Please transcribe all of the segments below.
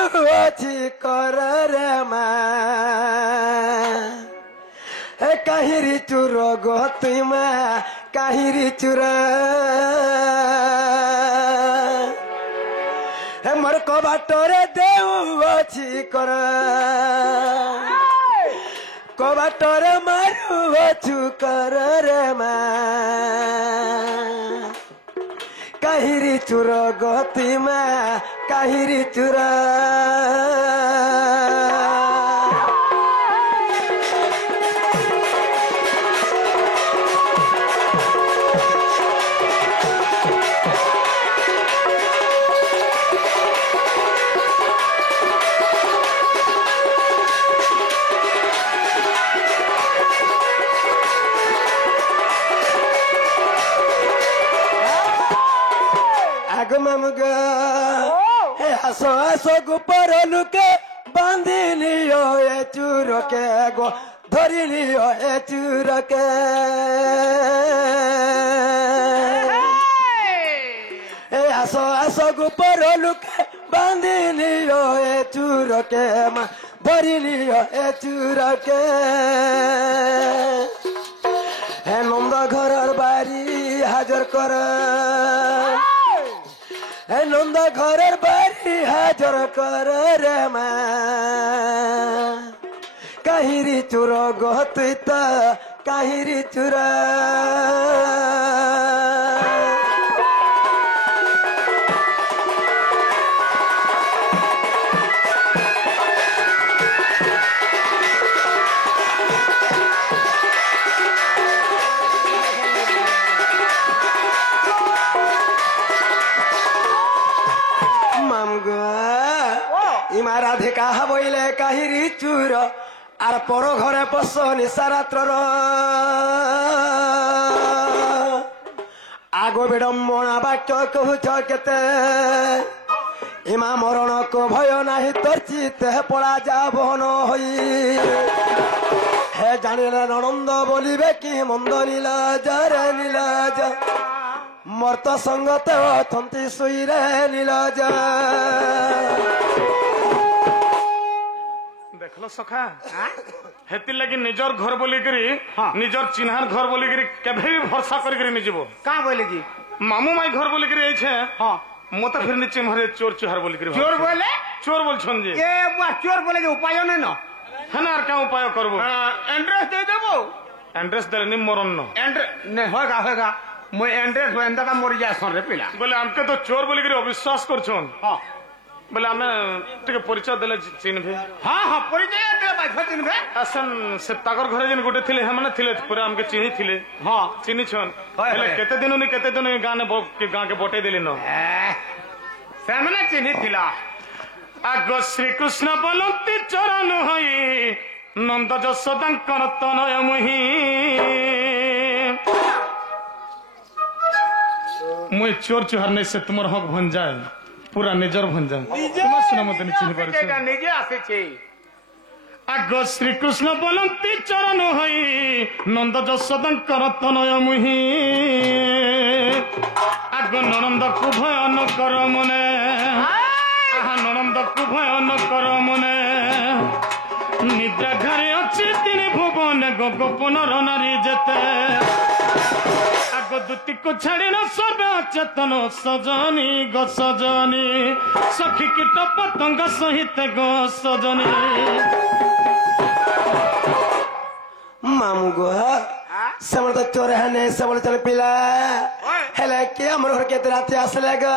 मारू अच्छी कर रे माँ काहिरी चुर गति माँ काहिरी चुर मोर कबाटरे देऊ अच्छी कर कबाटरे मारू अच्छू कर रे माँ काहिरी चुर गति माँ काहिरी चुर हसो हसो गुपर लुके बांधी लियो ए चूर के गो धरी लियो ए चूर के हसो हसो गुपर लुके बांधी लियो ए चूर के माँ धरी लियो ए चूर के नंद घर बारी हाजर कर नंद घर बारी हाजर कर रे माँ काहिरी चुर गति काहिरी चुर राधे कहा बोले काहिरी चूर आर पर घरे पश निशारात्र आगो विडम्बना वाक्य कहूच केते इमा मरण को भय नाही तोर चिते पड़ा जा बहन होई हे जानिले ननंद बोलिबे कि मंद नीलाज रे नीलाज मर्त संगत अथंती सुई रे नीलाज देखलो सखा हेति लगी निजर घर बोली करी निजर चिन्हार घर बोली करी केभे भी भरोसा करी करी निजबो का बोले की मामू माई घर बोली करी आइछे हां मत फिर नीचे मारे चोर चुहार बोली करी चोर बोले चोर बोल छन जे ए बुआ चोर बोले के उपाय नै न हना आर का उपाय करबो एड्रेस दे देबो एड्रेस दे नि मरन न एड्रेस नै होगा मो एड्रेस होंदा का मर जा सन रे पिला बोले हमके तो चोर बोली करी अविश्वास करछन हां बोले हमें टिके परिचय देले चिन्हबे हां हां परिचय दे बाई चिन्हबे असन से ताकर घरे जन गोटे थिले हमने थिले पूरा हमके चिन्ही थिले हां चिन्ही छन हेले केते दिन गां ने गां के बटे देली न सामने चिन्ही थिला आगो श्री कृष्ण बोलंती चरण होई नंद जशोदांकर तनय मुहि मुई चोर चुहार नहीं से तुमर हक भन जाए पूरा निजर भन जाए तुम सुना मत चिन्ह पारे निजे आसे छे आगो श्री कृष्ण बोलंती चरण होई नंद जशोदांकर तनय मुहि आगो ननंद को भय न कर मने ननंद को भय न कर मने निद्रा घरे अच्छी तीन भुवन गोपन नारी जेते आगो दुति को छाड़ी न सब चेतन सजनी गो सजनी सखी कीट पतंग सहित गो सजनी मामू गो समर तो चोर है ने सब चल पिला हेले के हमर घर के रात आसले ग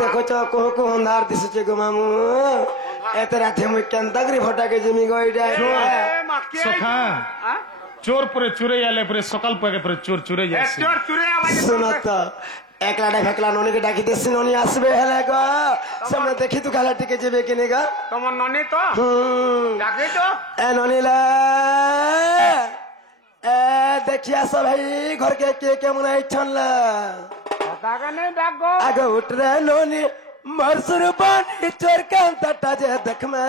देखो तो को अंधार दिसचे गो मामू एते रात हम केंता गरी फटा के जमी गई जाए सखा चोर पूरे चुरे आले पूरे सकाल पगे पूरे चोर चुरे जासे चोर चुरे आवाज सुनो तो एकला फेकला नोनी के डाकी देसी नोनी आसबे हेले ग समने देखी तू खाला टिके जेबे किने ग तुम नोनी तो डाके तो ए नोनी ला ए देखिया सब भाई घर के मुनाई छनला दागा नहीं डागो आगे उठ रे नोनी मरसुर पानी चोर कांता जे देख में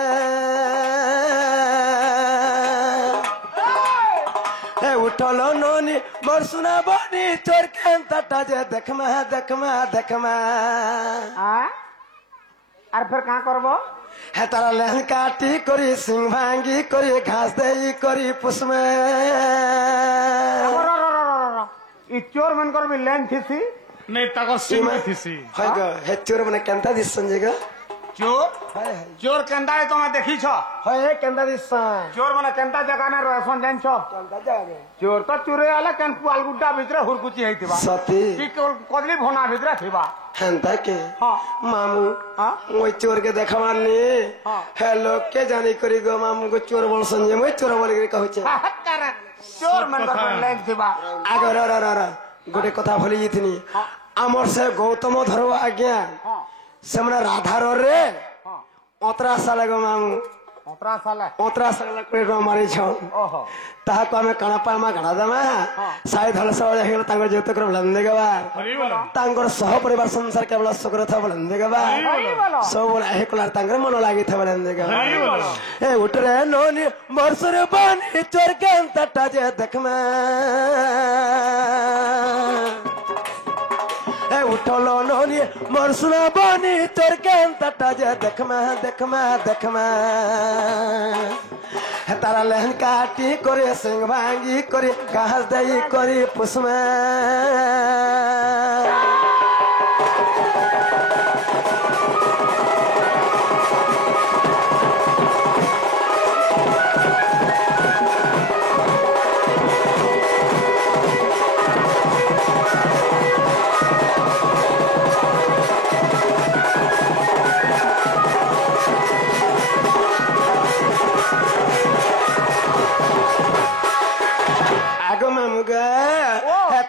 ए उठलो नोनी मरसुना बानी चोर कांता जे देख में আর ফের কাঁ করবো হে তারা লেহন কাটি করি সিং ভাঙ্গি করি ঘাস দেই করি পুষ্মে ই চোর মন করবি লেন থিসি নেই তাকে সিমে থিসি হয় গো হে চোর মানে কেনতা দিচ্ছেন যে গো চোর হয় হয় চোর কেন্দায় তোমার দেখিছ হয় হে কেনতা দিচ্ছেন চোর মানে কেন্তা জায়গা না রহসন জানছ কেনতা যাবে চোর তো চুরে আলে কেন পুয়ালগুড্ডা ভিতরে হুরকুচি হইতিবা সতী কি কদলি ভনা ভিতরে থিবা হেনতা কে হ্যাঁ মামু হ্যাঁ ওই চোরকে দেখাবারনি হ্যাঁ। হে লোককে জানি করি গো মামু গো চোর বলছেন যে মই চোর বলি করে কହୁছে চোর মন করবি লেন থিবা আগে র গোটে কথা ভুলি যাইथिনি আমার সে গৌতম ধর্ম আজ্ঞা হ্যাঁ ସେମାନେ ରାଧାର ରେ হ্যাঁ 15 ସାଲ ଗো ମାମୁ অতরা সালে 15 ସାଲ କୋଡିଏ ଟଙ୍କା ମାରିଛନ୍ ଓହୋ ତାହାକୁ ଆମେ କାଣା ପାଇମା କାଣା ଦେମା ସାଇ ଧଳ ସବଳ ହେଇଗଲା ତାଙ୍କର ଯୌତୁକର ବୁଲନ୍ଦି ଗବା ହରିବୋଲ ତାଙ୍କର ସହ ପରିବାର ସଂସାର କେବଳ ସୁଖର ଥା ବୁଲନ୍ଦି ଗବା হরিবল ସବୁବେଳେ ଏହି କଲାର ତାଙ୍କର ମନ ଲାଗିଥା ବୁଲନ୍ଦି ଗବା ହରିବୋଲ ଏ ଉଠରେ ନୋନି ବର୍ଷର ବାନି ଚୋର କେନ୍ତାଟା ଯେ ଦେଖମା उठलो नोनी मरसुना बनी चोर केंताटा जे देखमा तारा लहन काटी करे सिंह भांगी करे घास दई करे पुष्मा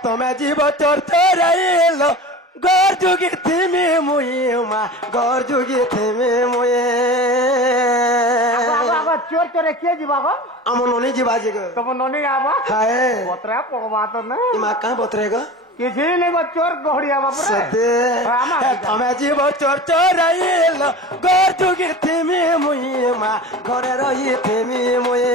तुम्हें जीव चोर चोराइलो गौर जुगी थी में मुई मा गौर जुगी थी में मुई বাবা চোর চোরে কে যাবা গো আমন ননি जीवा जी गो তব ননি আবা हाय পত্রা পড়বা তো না इमा का बोतरेगा কিছু নেই গো চোর গহড়ি আবা পরে सते तुम्हें जीव चोर चोराइलो गौर जुगी थी में मुई मा घरे रही थी में मुई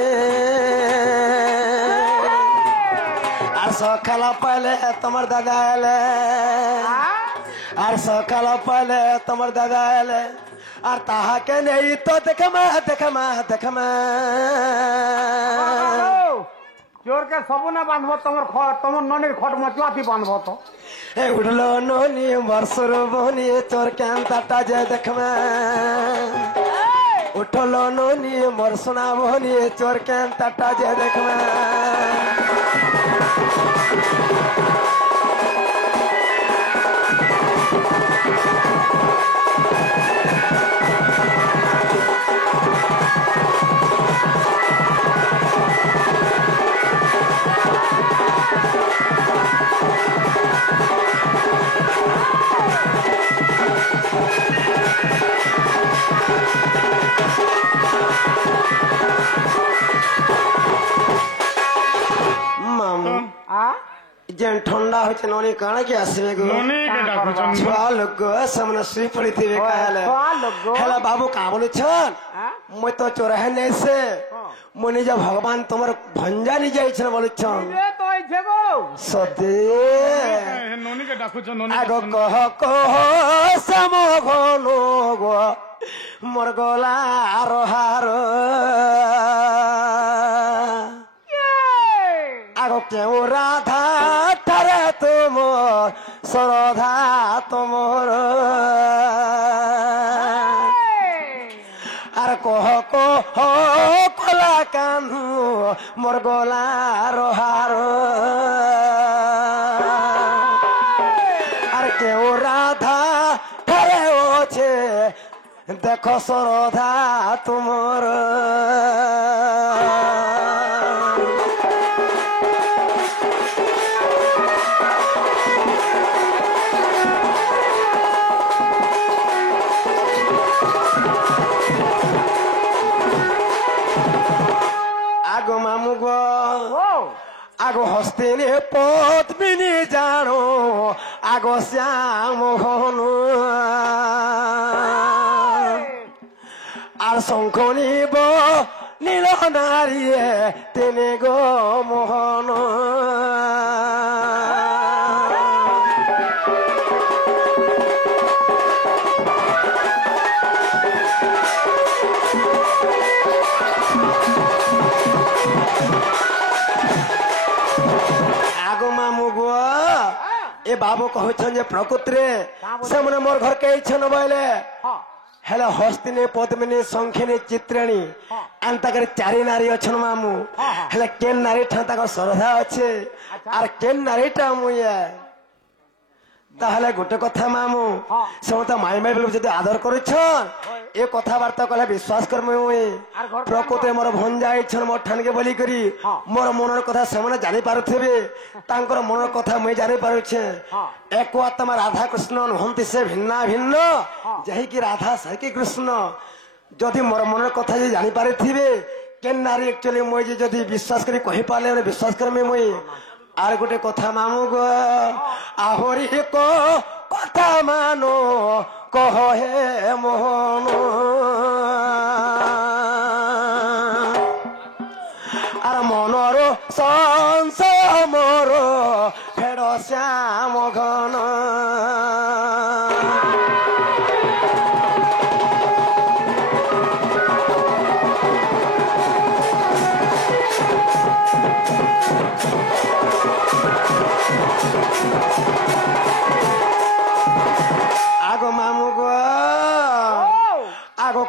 सकाल पहले तुम्हार दादा एले और सकाल पहले तुम्हार दादा एले और ताहा के नहीं तो देखमा চোর কে সবু না বাঁধবো তোমার ননির খট মচলাতি বাঁধবো তো ए उठलो नोनी वर्षर बोनी चोर केंताटा जे देखमा उठलो नोनी मरसुना बोनी चोर केंताटा जे देखमा जेन ठंडा होचे नोनी काना के आसबे गो नोनी के डाकुचन छुआ लोग सामने सुई पड़ी थी कहले छुआ लोग हेला बाबू का बोले छन मैं तो चोर है नहीं से मुनि जब भगवान तुम्हारे भंजा नहीं जाई छन बोले छन এ তো আইছে গো सते नोनी के डाकुचन नोनी आगो कह समो घनो गो मोर गला हारो आगो क्यों राधा ठारे तुम सरधा तुमर আর কহ কলা কানু মোর গলার হার আর কেউ রাধা ঠারে ওছে দেখো শ্রদ্ধা তোমার আগো মামু গো আগো হস্তিনী পদ্মিনী জানো আগো শ্যাম হনু আর শঙ্খ নিব নীল নারিয়ে তিনি গো মোহন ए बाबू कहछन जे प्रकृति रे से मने मोर घर के इछन बोले हेलो हस्तिनी पद्मिनी शंखिनी चित्रिणी अंता करे चारि नारी अछन मामू हेले केन नारी ठा ताको श्रद्धा अच्छे आर केन नारी टा मुए ताहले गोटे कथा मामू समता माई माई बोले जदि आदर करिछन ए कथाबार्ता कले विश्वास कर मुई प्रकृति मोर भंजा इछन मोर ठान के बोली करी मोर मनर कथा सेमने जानि पारुथिबे तांकर मनर कथा मुई जानि पारुछे एक आत्मा राधा कृष्ण नुहंती से भिन्ना भिन्न जही की राधा सही की कृष्ण जदि मोर मनर कथा जे जानि पारिथिबे केन नारी एक्चुअली मुई जे जदि विश्वास करी कहि पाले विश्वास करमे मुई आर गोटे कथा मामू गो आहोरी को कथा मानो कह हे मोहन आर मनर संशय मोर फेड़ श्याम घन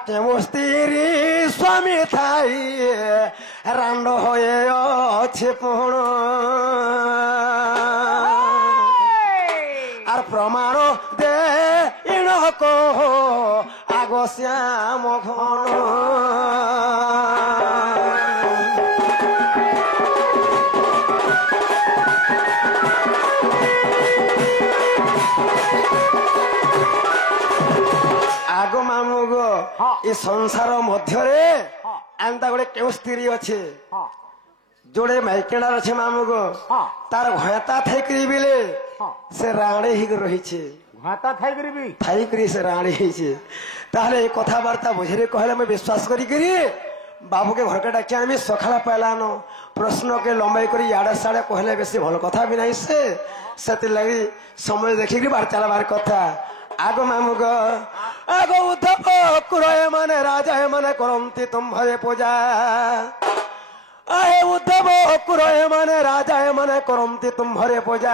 केमो स्त्री स्वामी थाई रांड होए अच्छे पुण आर प्रमाण दे इन को आगो श्याम घन आगो मामू गो ये संसार मध्य एंता गोटे क्यों स्त्री अच्छे जोड़े माइकेड़ा अच्छे मामू गो तार घयता थाई बिले से राणे ही रही थाई से राणे ही ताहले कथबार्ता बुझे कहले मैं विश्वास करी बाबू के घर के डाक आनी सखा पहलान प्रश्न के लंबाई कर इे साड़े कहले बेसी भल कथा भी नहीं से लगी समय देखिक बार चलबार कथा आगो मामू गो आगो उद्धव कुरय माने राजा माने करंती तुम्हारे पूजा आहे उद्धव कुरय माने राजा माने करंती तुम्हारे पूजा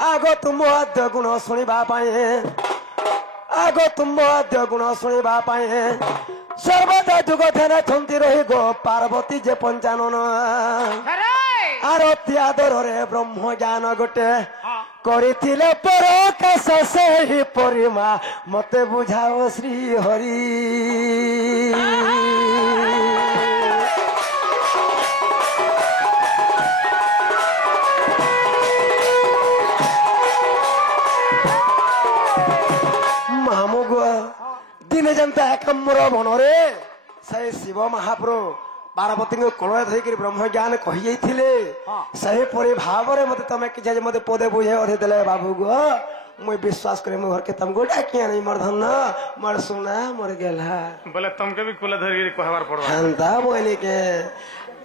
आगो तुम आद्य गुण शुणा आगो तुम आद्य गुण शुणा सर्वदा जुग ध्यान छंती रही गो पार्वती जे पंचानन आरती आदर रे ब्रह्म ज्ञान गोटे करिथिले परकाश सेहि परिमा मते बुझाओ श्री हरि मामू गो दिने जनता एकम्बर मनरे से शिव महाप्रभु पार्वती को कलय धरिक ब्रह्म ज्ञान कही सही परी भाव मत तुम कि मत पदे बुझे अधे दे बाबू गो मुई विश्वास करे घर के तुमको डाकिया नहीं मोर धन मोर सुना मोर गेला बोले तुमके भी कुल धरिक कहबार पड़बा हंता बोले के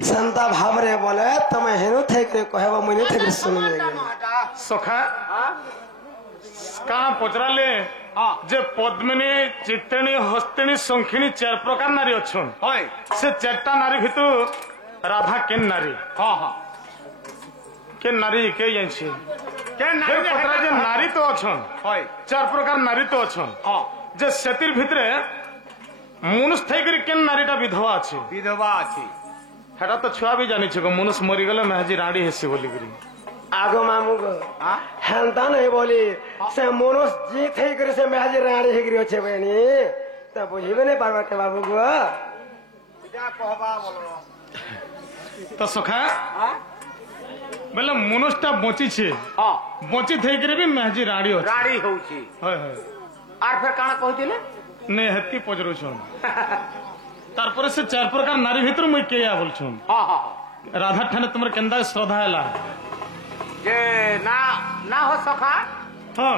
संता भाव रे बोले तुम हेनु थे के कहबा मुई नहीं थे सुन सखा कहाँ पचराले जे पद्मिनी चित्रिणी हस्तिनी शंखिनी 4 प्रकार नारी अच्छन से 4टा नारी भितर राधा केन नारी के नारी के जाइछे के नारी तो अच्छन 4 प्रकार नारी तो अच्छन जे सेतिर भितरे मनुष्य थई करी केन नारीटा विधवा अछि हेटा तो छुआ भी जानि छे मनुष्य मरि गले महजी राडी हेसी बोली करी आगो मामू गो हेंता नहीं बोली से मनुष्य जी थई करे से महजी राडी हेगरी अच्छे बहनी त बुझिबे नहीं पारबा के बाबू गो इटा कहबा बोलो तो सखा बोले मनुष्यटा बची छे बची थई करे भी महजी राडी होची होय होय आर फिर काना कहतिले ने हेती पजरो छन तार पर से 4 प्रकार नारी भीतर मैं केया बोल छन राधा ठाने तुमर केंदा श्रद्धा हैला जे ना हो सखा हां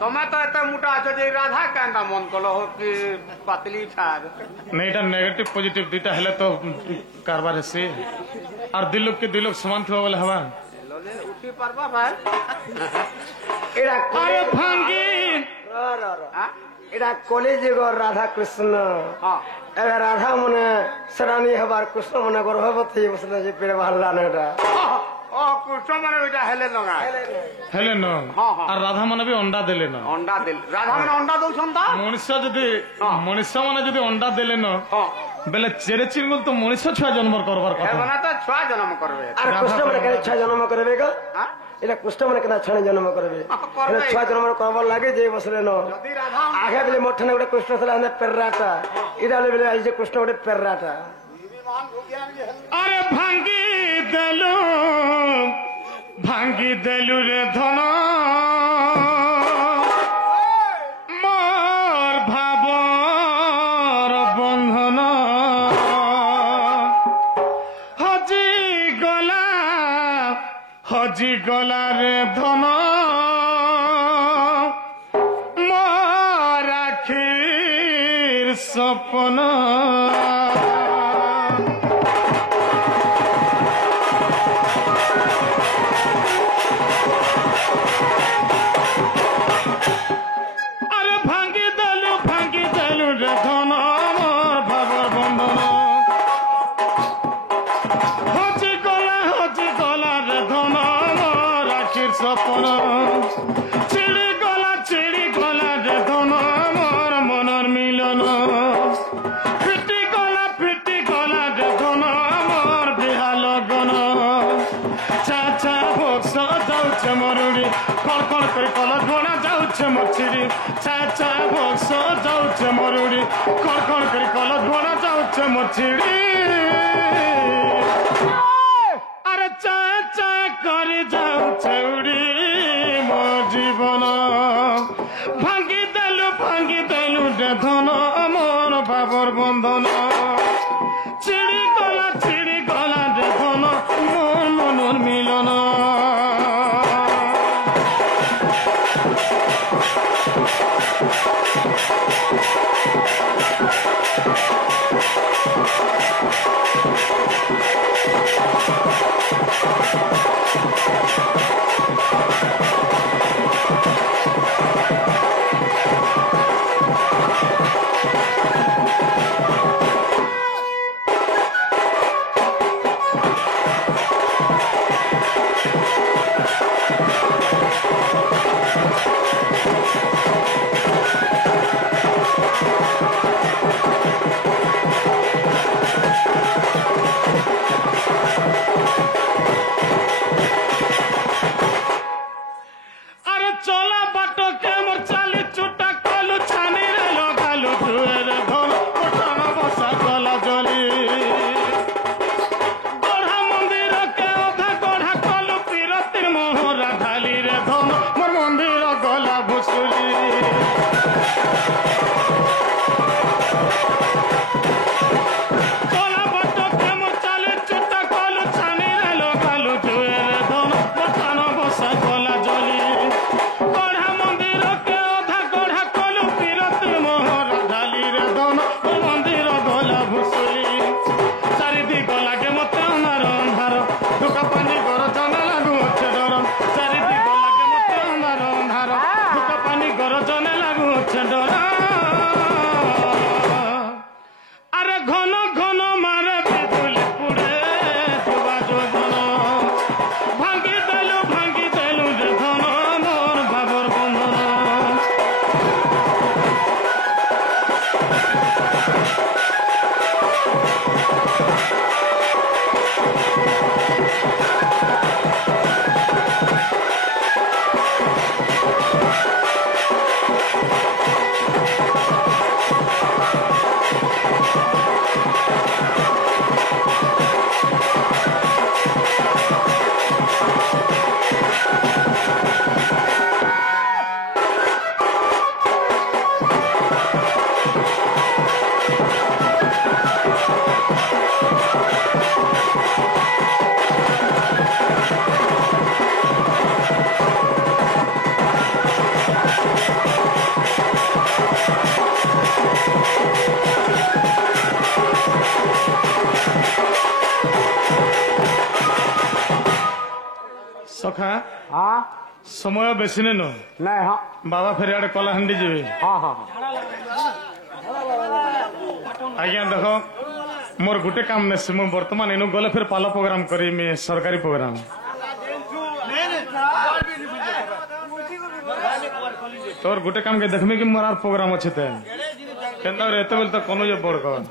तुम्हें तो एते मोटा छ जे राधा केंदा मन कलो हो कि पतली ठार नहीं एटा नेगेटिव पॉजिटिव दुटा हैले तो कारबार से और दिलोक के दिलोक समान थवा वाला हवा उठी परबा भाई एरा अरे भांगी एरा कॉलेज गो राधा कृष्ण एबे राधा मने सरानी हबार कृष्ण मने गर्भवती उसने जे पेड़ भल्ला नेटा ଓ କୃଷ୍ଣ ମାନେ ଏଇଟା ହେଲେ ଲଗା ହେଲେ ନ ହଁ, ହଁ। আর রাধা মানে বি অন্ডা দেলে ন ଅଣ୍ଡା ଦେଲେ ରାଧା ମାନେ ଅଣ୍ଡା ଦଉଛନ୍ତି ତ মনিষ মানে যদি অন্ডা দেলে ন ହଁ বেলে চেরে চিঙ্গুল তো মনিষ ছুয়া জন্ম করবার কথা ଏମାନେ ତ ଛୁଆ ଜନ୍ମ କରିବେ আর কৃষ্ণ মানে কেন ছুয়া জন্ম করবে গো হ্যাঁ? এটা কৃষ্ণ মানে কেন ছাড়ে জন্ম করবে করবে। ছুয়া জন্ম করবার লাগে যে বসলে ন ଯଦି ରାଧା আগে বলে মোঠনে গোটে কৃষ্ণ ছিল পের্রাটা এটা বলে এই যে কৃষ্ণ গোটে পের্রাটা আরে ভাঙ্গি দেলু রে ধন মোর ভাবর বন্ধন হজি গলা রে ধন মোর আখির স্বপ্ন ভাঙ্গি দেলু রে ধন মোর ভাবর বন্ধন হজি গলা রে ধন মোর আখির স্বপ্ন চিড়ি গলা রে ধন মোর মনর মিলন ফিটি গলা রে ধন মোর বিহা লগন চা ভোক্স যাউছে মরুড়ি কড় করে কলা ধোনা যাউছে মছিড়ি চা ভোক্স যাউছে মরুড়ি কড় করে কলা ধোনা যাউছে মছিড়ি আরে চা করে যাউছে উড়ি মো জীবন ভাঙ্গি দেলু রে ধন মোর বাবর বন্ধন চিড়ি গলা রে ধন মোর মনর মিলন সখা হ্যাঁ সময় বেশি নেন নাই হ্যাঁ বাবা ফের আড়ে কলাহান্ডি যাবে হ্যাঁ হ্যাঁ আজ্ঞা দেখ মোর গোটে কাম নেছি মু বর্তমান এনু গলে ফের পাল প্রোগ্রাম করিমি সরকারি প্রোগ্রাম तोर गोटे काम के देखमे कि मोर प्रोग्राम अच्छे थे केंदा रे एते बेल तो कोनो जे बड़ कौन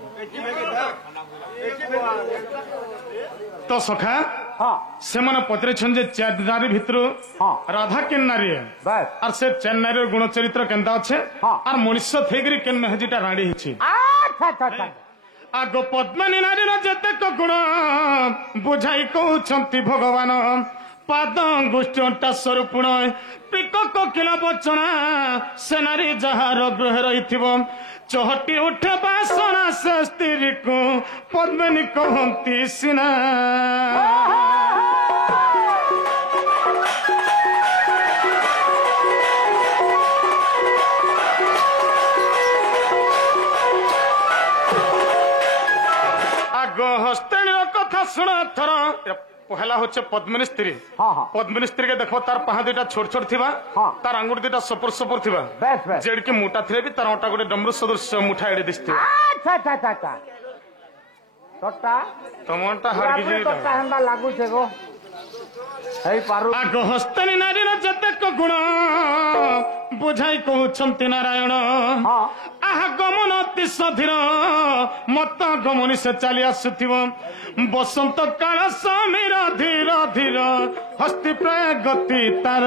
तो सखा हाँ से माने पत्रे छन जे चार नारी भितरु हाँ। राधा केन नारी है बस और से चार नारी गुण चरित्र केंदा अच्छे हाँ। और मनुष्य थेगरी केन मेहजीटा राणी हिची अच्छा अच्छा अच्छा आगो पद्मिनी नारी जेतेक गुण बुझाई कहउछंती भगवान पाद गोष्ठीटा स्वरूपुण पिक कोकिल बचना से नारी जहार गृह रही चहटी उठे बासना से स्त्री को पद्मिनी कहती सिना आगो हस्तेणी कथा शुण थर पहला होचे पद्मिनी स्त्री हाँ हाँ पद्मिनी स्त्री के देखो तार पहा दुटा छोट छोट थिबा हाँ। तार आंगुर दुटा सपर सपर थिबा बस बस जेड के मोटा थिले भी तार ओटा गोटे डमरू सदृश मुठा एडे दिसथिबा अच्छा अच्छा अच्छा अच्छा तोटा तमनटा हार गिजे तोटा हंदा लागू छे गो हेई पारु आगो हस्तेनी नारी जतेक गुण बुझाई कहउछंती नारायण हाँ आहा गमन अति सधीर मत गमनी से चली आसुथिब बसंत काल समीर धीर धीर हस्ती प्राय गति तार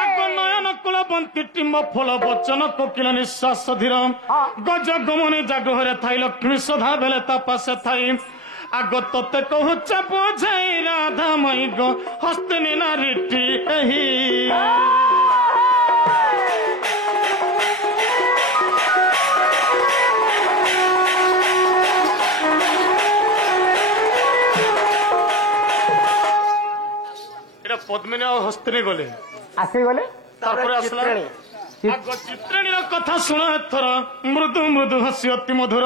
आगो नयन कुलबंती टिम्ब फल बचन कोकिल निश्वास धीर गज गमनी जागृहरे थाई लक्ष्मी सधा बेले तपासे थाई आगो तोते कहूच बुझाई राधा मई गो हस्तिनी नारीटी एही এটা পদ্মিনী আর হস্তিনী গলে आसी गले তারপরে আসলা আগো চিত্রাণীর কথা শুনে এথর মৃদু মৃদু হাসি অতি মধুর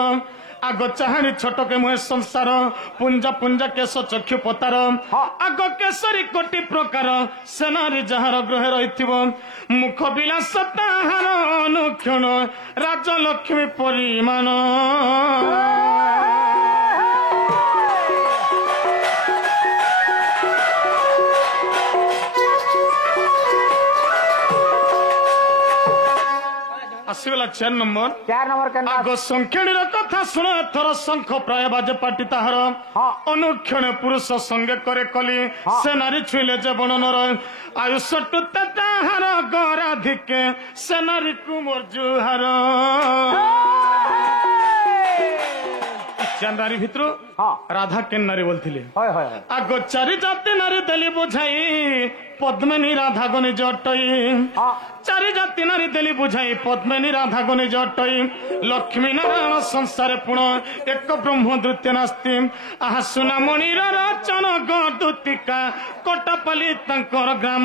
আগ চাহানি ছটকে মুহে সংসার পুঞ্জা পুঞ্জা কেশ চক্ষু পতার আগ কেশরী কোটি প্রকার সেনারি যাহার গ্রহে রহিথিব মুখ বিলাস তাহার অনুক্ষণ রাজলক্ষ্মী পরিমাণ আসিগলা 4 নম্বর 4 नंबर के আগ সংখ্যাণীর কথা শুনে থর শঙ্খ প্রায় বাজে পাটি তাহার অনুক্ষণে পুরুষ সঙ্গে করে কলি সে নারী ছুইলে যে বর্ণনর আয়ুষ টুতে তাহার গরাধিকে সে নারী কুমর জুহার চার নারী ভিতর রাধা কেন নারী বলছিলে होय होय আগ চারি জাতি নারী দেলি বুঝাই পদ্মিনী রাধা গণি জটই চারি জাতি নারী দেলি বুঝাই পদ্মিনী রাধা গণি জটই লক্ষ্মী নারায়ণ সংসারে পুণ এক ব্রহ্ম দ্বিতীয় নাস্তি আহা সুনা মণির রচন গদুতিকা কটপালি তাঙ্কর গ্রাম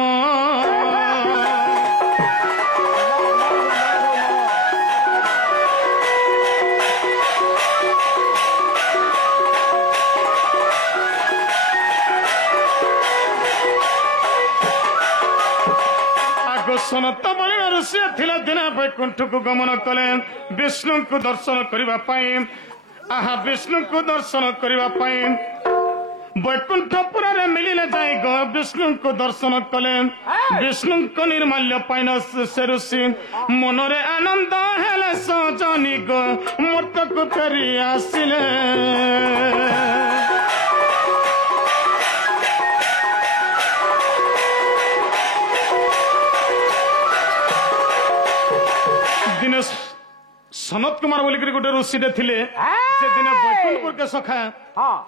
सनत बलिन ऋषि थिला दिन वैकुंठ को गमन कले विष्णु को दर्शन करिबा पाई आहा विष्णु को दर्शन करिबा पाई वैकुंठपुर रे मिलिले जाई गो विष्णु को दर्शन कले विष्णु को निर्माल्य पाइन से ऋषि मनरे आनंद हेले सजनी गो मर्त को फेरी आसिले सनत कुमार बोलिक गोटे ऋषि थिले से दिन वैकुंठपुर के सखा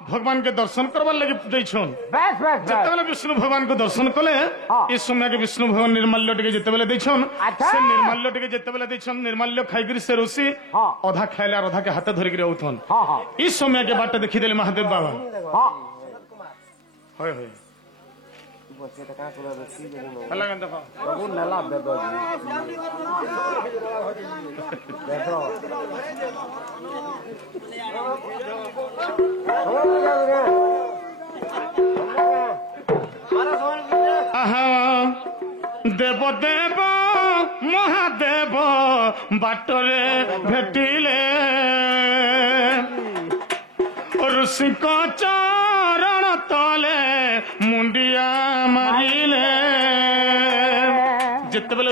भगवान के दर्शन करवार लगे दैछन बस बस जेतेबेले विष्णु भगवान को दर्शन कले ए समय के विष्णु भगवान निर्माल्य टिके जेतेबेले दैछन से निर्माल्य टिके जेतेबेले दैछन निर्माल्य खाइगिरी से ऋषि अधा खाइले और अधा के हाथ धरिक रहउथन ई समय के बाट देखि देले महादेव बाबा होय होय हला गंदा प्रभु नला बेदो देखो आहा देव देव महादेव बाटरे भेटिले ऋषि को चरण तले मुंडिया मारिले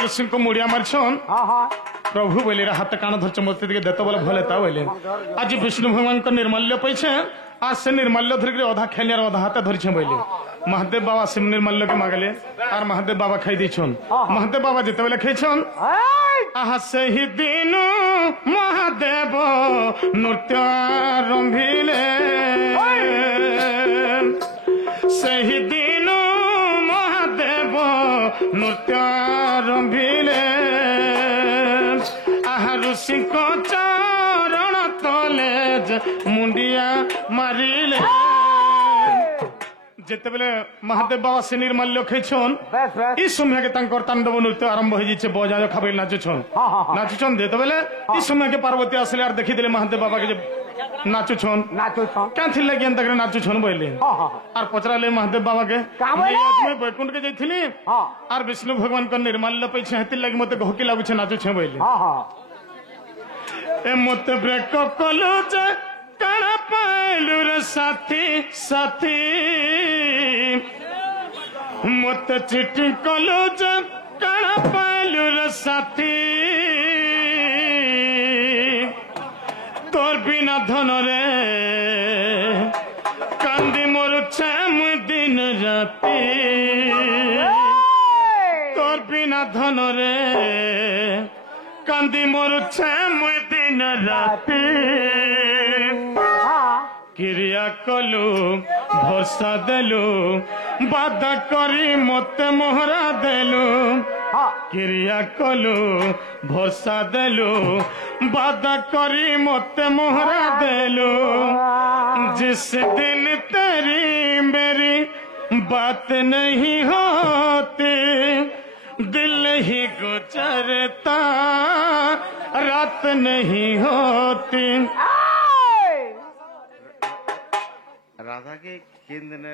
ऋषि को मुड़िया मारछन हाँ हाँ प्रभु बोले हाथ कान धरछ मत देत बोले भले ता बोले आज विष्णु भगवान को निर्माल्य पैसे आज से निर्माल्य धरिक अधा खेलियार अधा हाथ धरिछे बोले महादेव बाबा से निर्माल्य के मागले और महादेव बाबा खाई देछन महादेव बाबा जेते बेले खाइछन आहा से ही दिन महादेव नृत्य रंभिले ସେହି ଦିନ ମହାଦେବ ନୃତ୍ୟ ରମ୍ଭିଲେ ଆହା ଋଷିଙ୍କ ଚରଣ ତଳେ ମୁଣ୍ଡିଆ ମାରିଲେ ଯେତେବେଳେ ମହାଦେବ ବାବା ସେ ନିର୍ମାଲ୍ୟ ଖାଇଛନ୍ बस बस ଇ ସମୟକେ ତାଙ୍କର ତାଣ୍ଡବ ନୃତ୍ୟ ଆରମ୍ଭ ହେଇଯାଇଛି ବଜା ଖାଇ ନାଚୁଛନ୍ ନାଚୁଛନ୍ ଯେତେବେଳେ ଇ ସମୟକେ ପାର୍ବତୀ ଆସିଲେ ଆର୍ ଦେଖିଦେଲେ ମହାଦେବ ବାବାକେ ଯେ नाचुछन नाचुछन क्या थी लगे अंत नाचुछन बोले और पचराले महादेव बाबा के बैकुंठ के जाइथिली और विष्णु भगवान को निर्माल्य पैछे हेति लगे मते घोकी लागुछे नाचुछे बोले ए मते ब्रेक कलो जे काना पाइलु रे साथी साथी मते चिट्ठी कलो जे काना पाइलु रे साथी तोर बिना धन रे कांदी मरुछे मुई दिन राती तोर बिना धन रे कांदी मरुछे मुई दिन राती क्रिया कलु भरसा देलु बाधा करी मते मोहरा देलु क्रिया कलु भरसा देलु बाधा करी मते मोहरा देलु जिस दिन तेरी मेरी बात नहीं होती दिल ही गुजरता रात नहीं होती राधा के केन दिन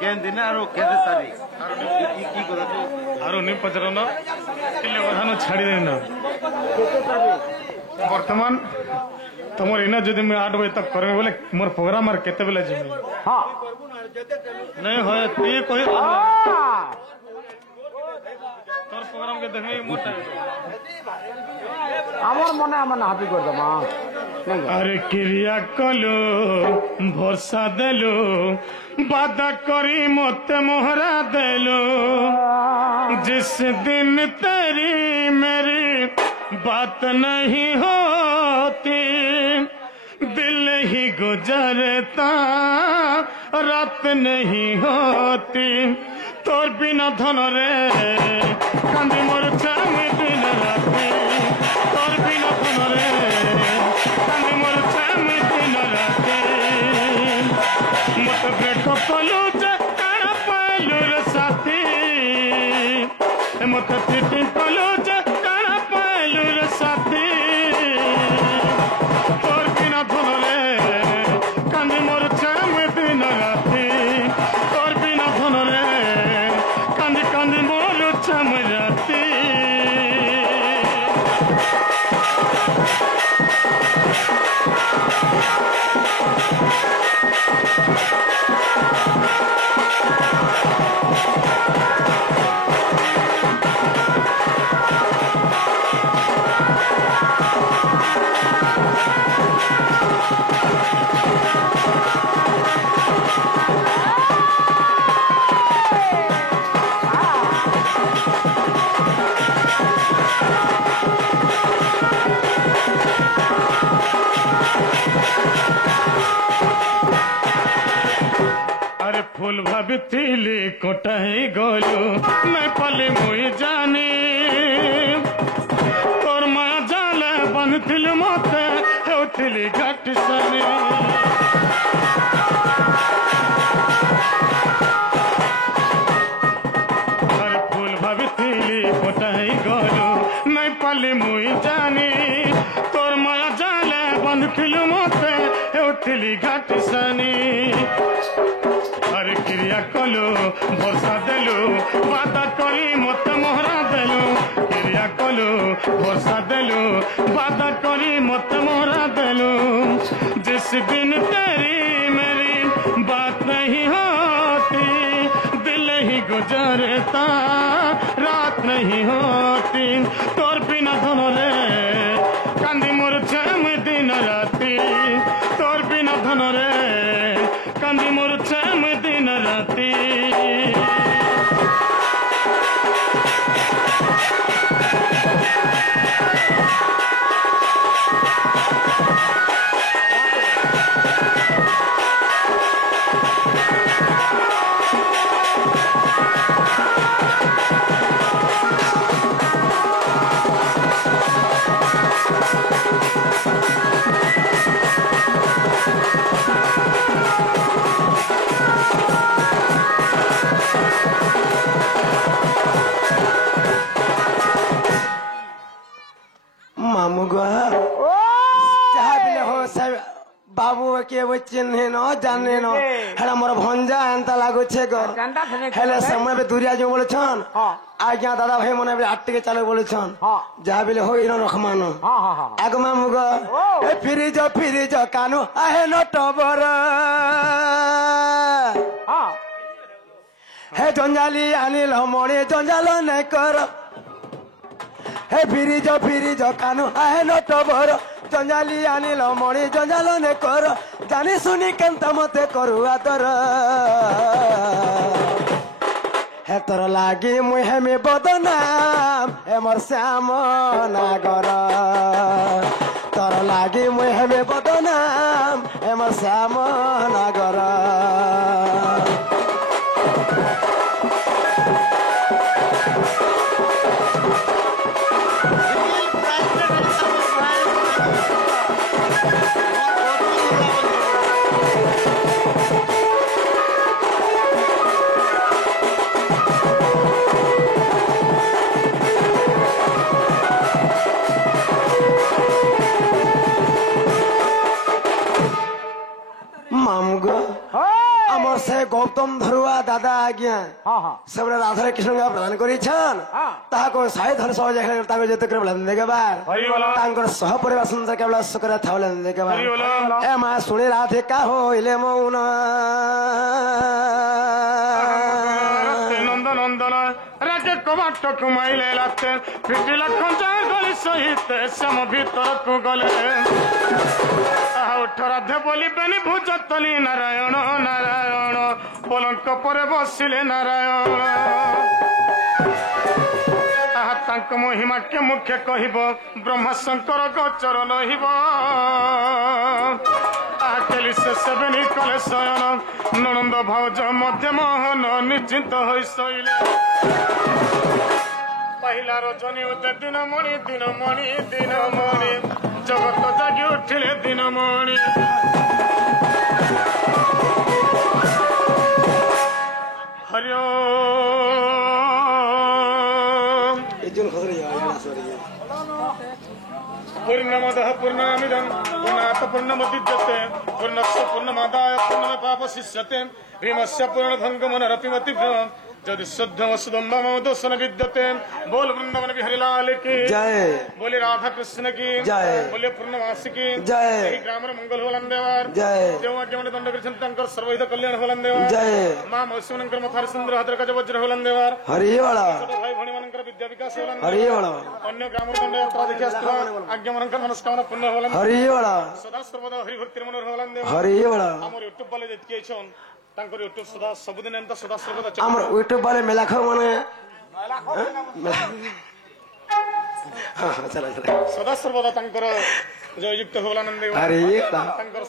केन दिन और केते तारीख की কথা তো আর নি পচরন কিলে বধানো ছাড়ি দেন বর্তমান তোমার ইনা যদি আমি 8 बजे तक करबे बोले मोर प्रोग्राम আর কেতে বেলা যাবে हां नहीं होय তুই কই তোর प्रोग्राम के देखबे मोटा আমার মনে আমার হাতি করে দাও মা अरे क्रिया कलो भरसा देलो बाधा करी मत मोहरा देलो जिस दिन तेरी मेरी बात नहीं होती दिल ही गुजरता रात नहीं होती तोर बिना धन रे कांदी मोर चाम दिन राती तोर बिना धन रे कांदी मोर चाम दिन राती मत ब्रेक कलु जे काना पाइलु रे साथी मत चिट्ठी कलु जे काना पाइलु रे साथी तोर बिना धन रे कांदी मोर चाम दिन राती तोर बिना धन रे कांदी कांदी मोर चाम राती अरे फूल भाभी कोटाई गलु मैं पले मुई जानी तोर माँ जाले बंधिल मते हेउथिली घाट सनी अरे फूल भाभी कोटाई गलु मैं पले मुई जानी तोर माँ जाले बंधिल मते हेउथिली घाट सनी अरे क्रिया कलु भरसा देलु बाधा करी मत मोहरा देलु क्रिया कलु भरसा देलु बाधा करी मत मोहरा देलु जिस दिन तेरी मेरी बात नहीं होती दिल ही गुजरता তোর বিনা ধনরে কান্দি মরছে আমি দিন রাতি তোর বিনা ধনরে কান্দি মরছে আমি দিন রাতি मामू गो जहाँ भी हो सब बाबू के वो चिन्हे न जाने न हेला मोर भंजा एंता लागो छे गो केंता थने हेले समय पे दूरिया जो बोले छन आज्ञा दादा भाई मने भी आट्टी के चले बोले छन जहाँ भी हो इनो रखमानो आगो मामू गो ए फिरी जो कानो आहे न टबर हे जंजाली अनिल मणि जंजाल नहीं कर हे फिरी जो कानू आहे न टबर जंजाली अनिल मणि जंजाल ने कर जानी सुनी केंता मते करू आदर हे तोर लागी मुई हेमी बदनाम हे मोर श्याम नागर तोर लागी मुई हेमी बदनाम हे मोर श्याम नागर আমার সে গৌতম ধরুয়া দাদা আজ্ঞা সেবরে রাধা কৃষ্ণ প্রদান করেছেন তাহাকে সাই ধর সহজ তাকে যেতে করে বলেন দেখবার তাঙ্কর সহ পরিবার সংসার কেবল সুখরে থাকলেন দেখবার এ মা শুনি রাধিকা হইলে মৌন নন্দন নন্দন রাজে কবাট কুমাইলে লাগতে ফিটিলা খঞ্জা গলি সহিত শ্যাম ভিতরকু গলে রাধে বলিবেনি ভুজতলি নারায়ণ নারায়ণ পলঙ্ক পরে বসিলে নারায়ণ তাহা তাঙ্ক মহিমা কে মুখে কহিব ব্রহ্মা শঙ্কর গোচর লহিব তাহা কেলি সে সেবেনি কলে শয়ন ননন্দ ভাউজ মধ্যে মোহন নিশ্চিন্ত হই শৈলে पहिला रजनी उते दिनमणि दिनमणि दिनमणि जगत जागी उठिले दिनमणि हरि पूर्णमदः पूर्णमिदं पूर्णात् पूर्णमुदच्यते पूर्णस्य पूर्णमादाय पूर्णमेवावशिष्यते भीमस्य पूर्णभङ्गमनरपिमति भ्रमम् यदि शुद्ध वसुदम दोषण विद्यते बोल वृंदावन बिहारी लाल की जय बोले राधा कृष्ण की जय बोले पूर्णमासी की जय ग्रामर मंगल होलन देवार जय देवाज्ञ दंड कृष्ण सर्वहित कल्याण होलन देवार जय मां मौसुमनकर मथार सुंदर हदर गज वज्र होलन देवार हरि वाला भाई भणी मनकर विद्या विकास होलन हरि वाला अन्य ग्रामर दंड यात्रा देखि अस्त्र आज्ञा मनकर मनस्कामना पुण्य होलन हरि वाला सदा सर्वदा हरि भक्ति मनोहर होलन देवार हरि वाला हमर यूट्यूब वाले जतके छन तांकर यूट्यूब सदा सबदिन एंता सदा सर्वदा আমার ইউটিউব বারে মেলাখ মানে सदा सर्वदा तांकर जययुक्त होलानंद हरि तांकर